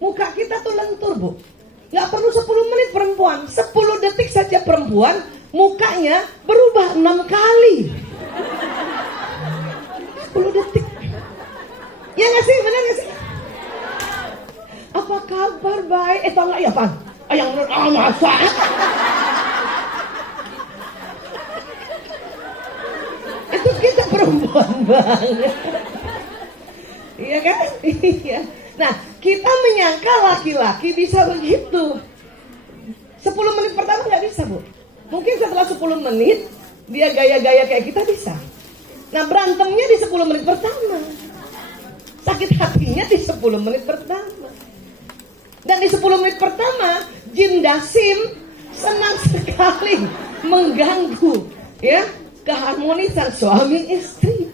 Muka kita tuh lentur, Bu. Gak perlu 10 menit perempuan, 10 detik saja perempuan mukanya berubah 6 kali. 10 detik. Ya gak sih, bener gak sih? Apa kabar, baik? Tau gak ya, Pan? Yang masa? Itu kita perempuan banget. Iya kan? Iya. Nah, kita menyangka laki-laki bisa begitu. 10 menit pertama gak bisa, Bu. Mungkin setelah 10 menit dia gaya-gaya kayak kita bisa. Nah, berantemnya di 10 menit pertama. Sakit hatinya di 10 menit pertama. Dan di 10 menit pertama Jin Dasim senang sekali mengganggu ya keharmonisan suami istri.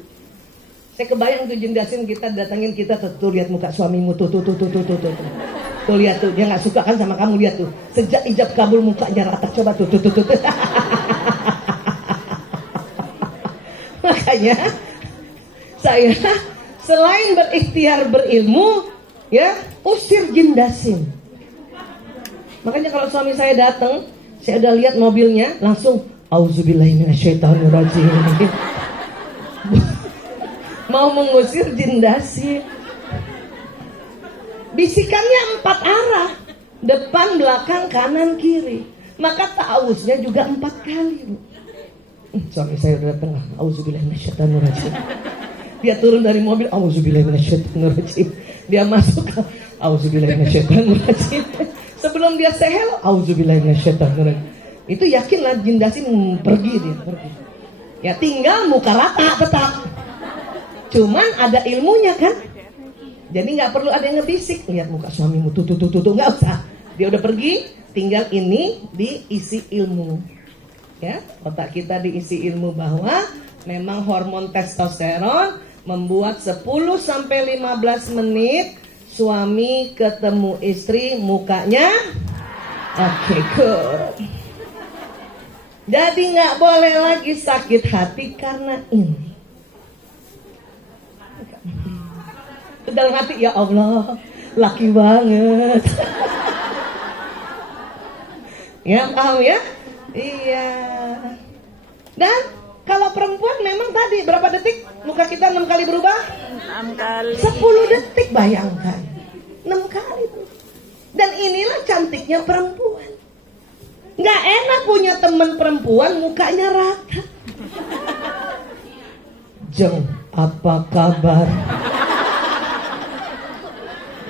Saya kebayang tuh Jin Dasim kita datangin kita tuh lihat muka suamimu tuh lihat tuh, dia nggak suka kan sama kamu, lihat tuh sejak ijab kabul mukanya rata, coba tuh. Makanya saya selain berikhtiar berilmu ya, usir Jin Dasim. Makanya kalau suami saya datang, saya udah lihat mobilnya, langsung auzubillahi minasyaitonirrajim. Mau mengusir Jin Dasim. Bisikannya 4 arah, depan, belakang, kanan, kiri. Maka ta'awuznya juga 4 kali, Bu. Suami saya udah datang, auzubillahi minasyaitonirrajim. Dia turun dari mobil, auzubillahi minasyaitonirrajim. Dia masuk, auzubillahi minasyaitonirrajim. Sebelum dia say hello, auzubillahi minasyaitonirrajim. Itu yakinlah Jin Dasim pergi dia, pergi. Ya tinggal muka rata tetap. Cuman ada ilmunya kan. Jadi nggak perlu ada yang ngebisik, lihat muka suamimu tuh, nggak usah. Dia udah pergi, tinggal ini diisi ilmu. Ya, otak kita diisi ilmu bahwa memang hormon testosteron membuat 10-15 menit suami ketemu istri mukanya oke, good. Jadi nggak boleh lagi sakit hati karena ini. Dalam hati, ya Allah, laki banget. Ya, paham ya? Iya. Dan kalau perempuan memang tadi berapa detik muka kita 6 kali berubah? 6 kali. 10 detik, bayangkan. 6 kali. Dan inilah cantiknya perempuan. Nggak enak punya teman perempuan mukanya rata. Jeng, apa kabar?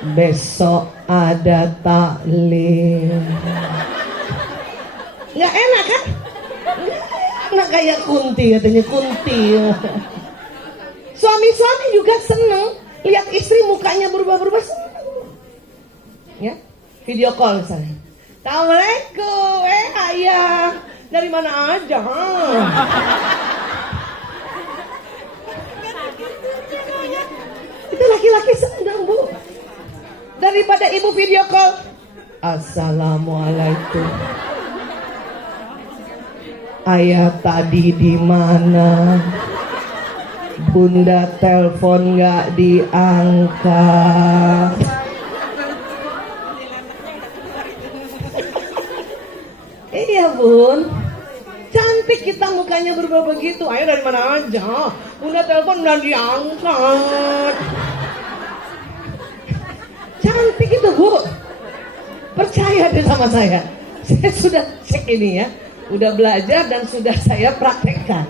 Besok ada taklim. Nggak enak kan? Nggak kayak Kunti, katanya Kunti. Suami-suami juga seneng lihat istri mukanya berubah-berubah, seneng. Ya, video call saya. Assalamualaikum, ayah, dari mana aja? Itu laki-laki senang, Bu. Daripada ibu video call, assalamualaikum. Ayah tadi di mana? Bunda telepon nggak diangkat. Iya, Bun. Cantik kita mukanya berubah begitu. Ayah dari mana aja? Bunda telepon nggak diangkat. Cantik itu, Bu. Percaya deh sama saya. Saya sudah cek ini ya. Udah belajar dan sudah saya praktekkan.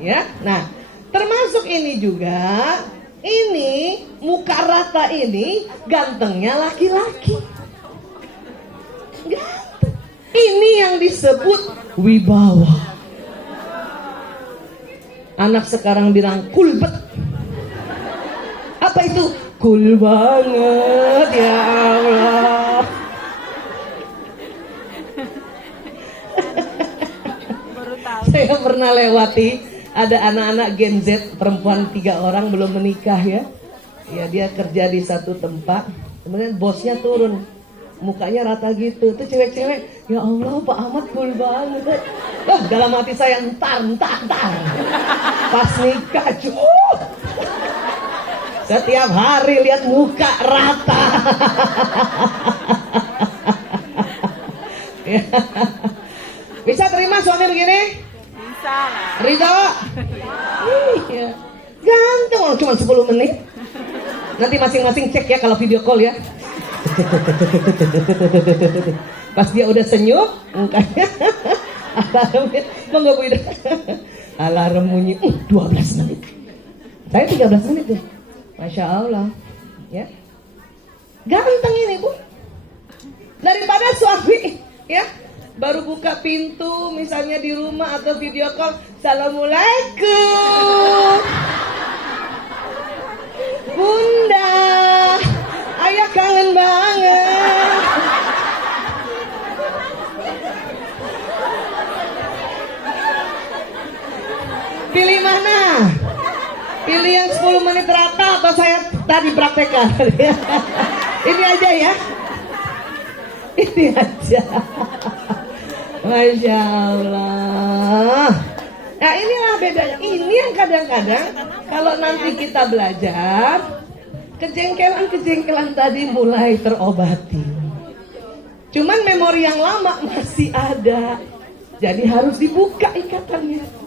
Ya. Nah, termasuk ini juga. Ini muka rata ini gantengnya laki-laki. Ganteng. Ini yang disebut wibawa. Anak sekarang bilang kulbet. Apa itu? Cool banget, ya Allah. Saya pernah lewati ada anak-anak Gen Z, perempuan 3 orang belum menikah ya. Ya, dia kerja di satu tempat. Kemudian bosnya turun, mukanya rata gitu. Itu cewek-cewek, ya Allah Pak Ahmad cool banget. Wah, dalam hati saya entar. Pas nikah, Setiap hari lihat muka rata. Bisa terima suami begini? Bisa lah. Ridho? Iya. Ganteng, cuma 10 menit. Nanti masing-masing cek ya kalau video call ya. Pas dia udah senyum, mukanya alarmnya, monggo Bu Ida. Alarm bunyi, 12 menit. Saya 13 menit tuh. Masya Allah. Ya. Ganteng ini Bu. Daripada suami ya baru buka pintu misalnya di rumah atau video call, Assalamualaikum Bunda, ayah kangen banget. Pilih mana? Pilih yang 10 menit rata atau saya tadi praktekkan? Ini aja ya. Ini aja. Masya Allah. Nah inilah bedanya. Ini yang kadang-kadang kalau nanti kita belajar, kejengkelan-kejengkelan tadi mulai terobati. Cuman memori yang lama masih ada. Jadi harus dibuka ikatannya.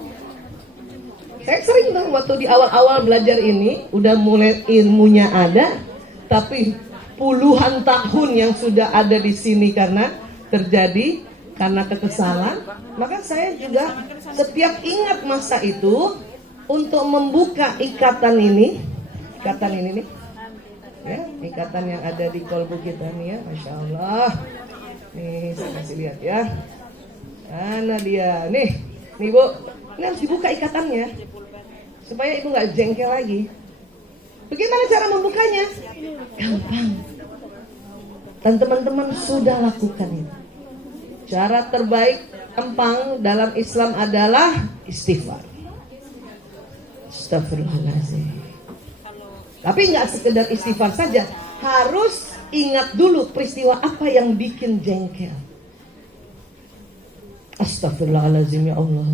Saya sering tuh waktu di awal-awal belajar ini, udah mulai ilmunya ada, tapi puluhan tahun yang sudah ada di sini karena terjadi karena kekesalan, maka saya juga setiap ingat masa itu untuk membuka ikatan ini nih, ya, ikatan yang ada di kolbu kita nih ya, Masya Allah. Nih saya kasih lihat ya, mana dia, nih Bu, ini harus dibuka ikatannya supaya Ibu nggak jengkel lagi. Bagaimana cara membukanya? Gampang. Dan teman-teman sudah lakukan itu. Cara terbaik gampang dalam Islam adalah istighfar. Astagfirullahaladzim. Tapi nggak sekedar istighfar saja, harus ingat dulu peristiwa apa yang bikin jengkel. Astagfirullahaladzim ya Allah.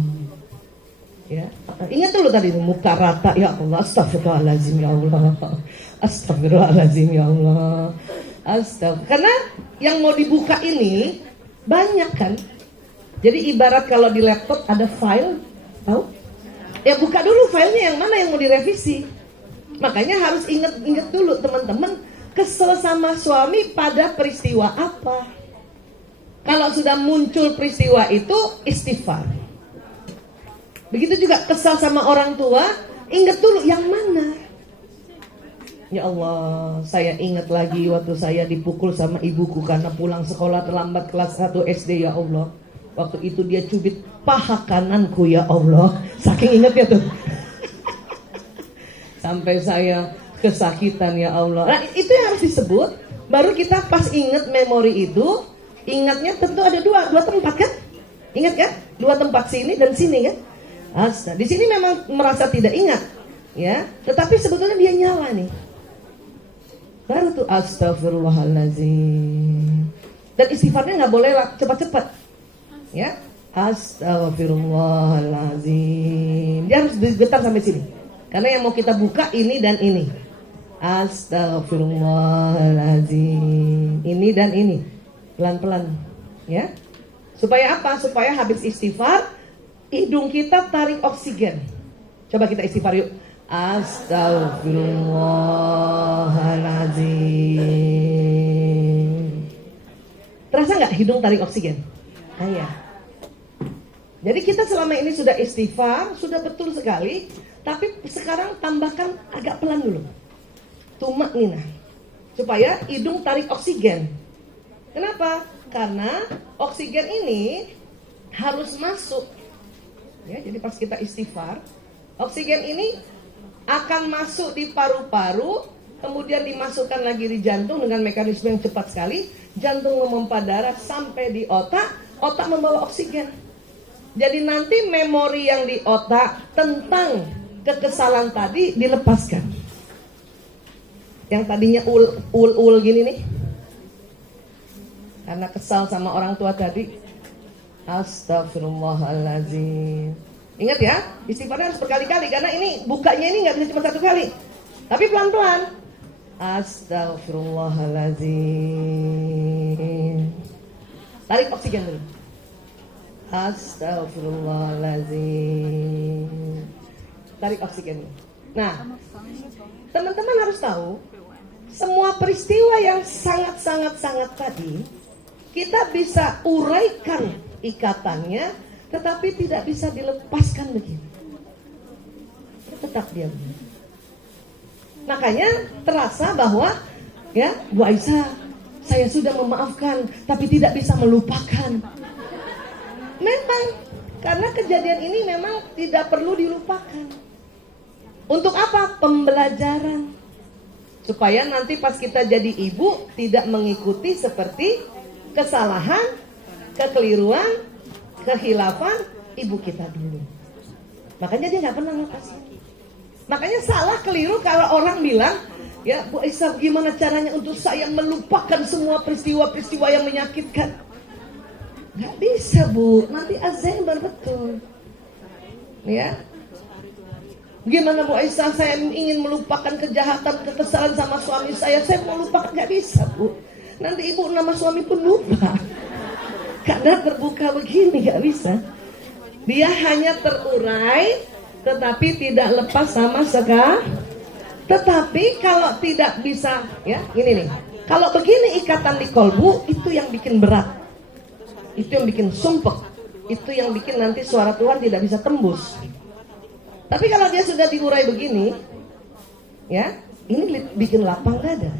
Ya, ingat dulu tadi muka rata ya Allah. Astagfirullahaladzim ya Allah. Astagfirullahaladzim ya Allah. Karena yang mau dibuka ini banyak kan. Jadi ibarat kalau di laptop ada file, tahu? Ya buka dulu filenya yang mana yang mau direvisi. Makanya harus ingat dulu teman-teman, kesel sama suami pada peristiwa apa. Kalau sudah muncul peristiwa itu istighfar. Begitu juga kesal sama orang tua, ingat dulu yang mana. Ya Allah, saya ingat lagi waktu saya dipukul sama ibuku karena pulang sekolah terlambat kelas 1 SD ya Allah. Waktu itu dia cubit paha kananku ya Allah. Saking ingatnya tuh. Sampai saya kesakitan ya Allah. Nah, itu yang harus disebut. Baru kita pas ingat memori itu, ingatnya tentu ada dua tempat kan? Ingat kan? 2 tempat sini dan sini kan? Di sini memang merasa tidak ingat, ya. Tetapi sebetulnya dia nyala nih. Baru tuh astagfirullahaladzim. Dan istighfarnya nggak boleh cepat-cepat, ya. Astagfirullahaladzim. Dia harus getar sampai sini. Karena yang mau kita buka ini dan ini. Astagfirullahaladzim. Ini dan ini. Pelan-pelan, ya. Supaya apa? Supaya habis istighfar, hidung kita tarik oksigen. Coba kita istighfar yuk. Astagfirullahaladzim. Terasa nggak hidung tarik oksigen? Ya. Jadi kita selama ini sudah istighfar, sudah betul sekali. Tapi sekarang tambahkan agak pelan dulu. Tumak nina. Supaya hidung tarik oksigen. Kenapa? Karena oksigen ini harus masuk. Ya, jadi pas kita istighfar, oksigen ini akan masuk di paru-paru, kemudian dimasukkan lagi di jantung dengan mekanisme yang cepat sekali. Jantung memompa darah sampai di otak, otak membawa oksigen. Jadi nanti memori yang di otak tentang kekesalan tadi dilepaskan. Yang tadinya ul gini nih, karena kesal sama orang tua tadi. Astagfirullahaladzim. Ingat ya, istighfarnya harus berkali-kali karena ini bukanya ini nggak bisa cuma 1 kali. Tapi pelan-pelan. Astagfirullahaladzim. Tarik oksigen dulu. Astagfirullahaladzim. Tarik oksigen dulu. Nah, teman-teman harus tahu, semua peristiwa yang sangat tadi, kita bisa uraikan ikatannya, tetapi tidak bisa dilepaskan begini. Tetap diam. Makanya terasa bahwa, ya, Bu Aisyah, saya sudah memaafkan, tapi tidak bisa melupakan. Memang, karena kejadian ini memang tidak perlu dilupakan. Untuk apa? Pembelajaran. Supaya nanti pas kita jadi ibu tidak mengikuti seperti kesalahan, kekeliruan, kehilafan ibu kita dulu. Makanya dia nggak pernah lepas. Makanya salah keliru kalau orang bilang, ya Bu Aisyah, gimana caranya untuk saya melupakan semua peristiwa-peristiwa yang menyakitkan? Nggak bisa, Bu, nanti Alzheimer betul. Ya. Gimana Bu Aisyah, saya ingin melupakan kejahatan, kekesalan sama suami saya mau lupakan, nggak bisa, Bu. Nanti ibu nama suami pun lupa. Karena terbuka begini, nggak bisa. Dia hanya terurai, tetapi tidak lepas sama sekali. Tetapi kalau tidak bisa, ya ini nih, kalau begini ikatan di kolbu, itu yang bikin berat, itu yang bikin sumpek, itu yang bikin nanti suara Tuhan tidak bisa tembus. Tapi kalau dia sudah diurai begini, ya ini bikin lapang dada,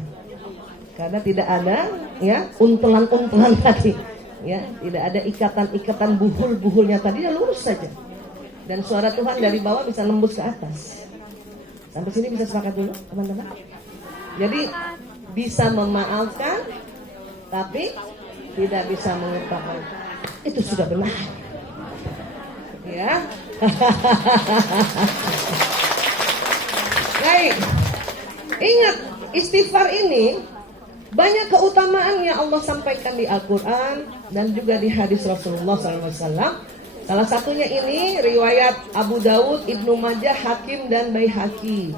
karena tidak ada, ya, untelan-untelan tadi, ya tidak ada ikatan-ikatan buhul-buhulnya tadi, ya lurus saja. Dan suara Tuhan dari bawah bisa nembus ke atas. Sampai sini bisa sepakat dulu, teman-teman? Jadi bisa memaafkan, tapi tidak bisa melupakan. Itu sudah benar. Ya. Baik. Ingat, istighfar ini banyak keutamaan yang Allah sampaikan di Al-Quran dan juga di hadis Rasulullah SAW. Salah satunya ini riwayat Abu Dawud, Ibnu Majah, Hakim dan Baihaqi.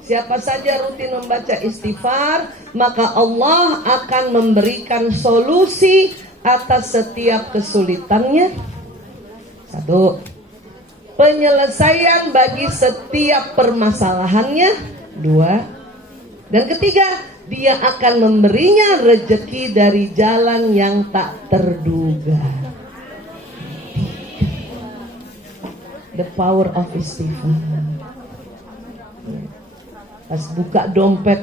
Siapa saja rutin membaca istighfar, maka Allah akan memberikan solusi atas setiap kesulitannya. 1. Penyelesaian bagi setiap permasalahannya. 2. Dan ketiga, dia akan memberinya rezeki dari jalan yang tak terduga. The power of istighfar. Pas buka dompet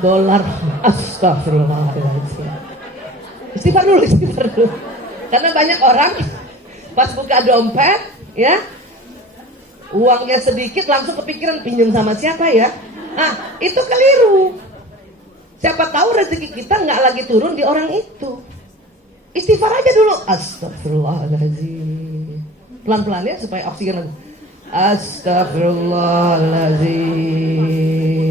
dolar, astagfirullahaladzim. Istighfar dulu. Karena banyak orang pas buka dompet, ya, uangnya sedikit langsung kepikiran pinjam sama siapa ya. Nah, itu keliru. Siapa tahu rezeki kita nggak lagi turun di orang itu. Istighfar aja dulu. Astagfirullahaladzim. Pelan-pelan ya supaya oksigen. Astagfirullahaladzim.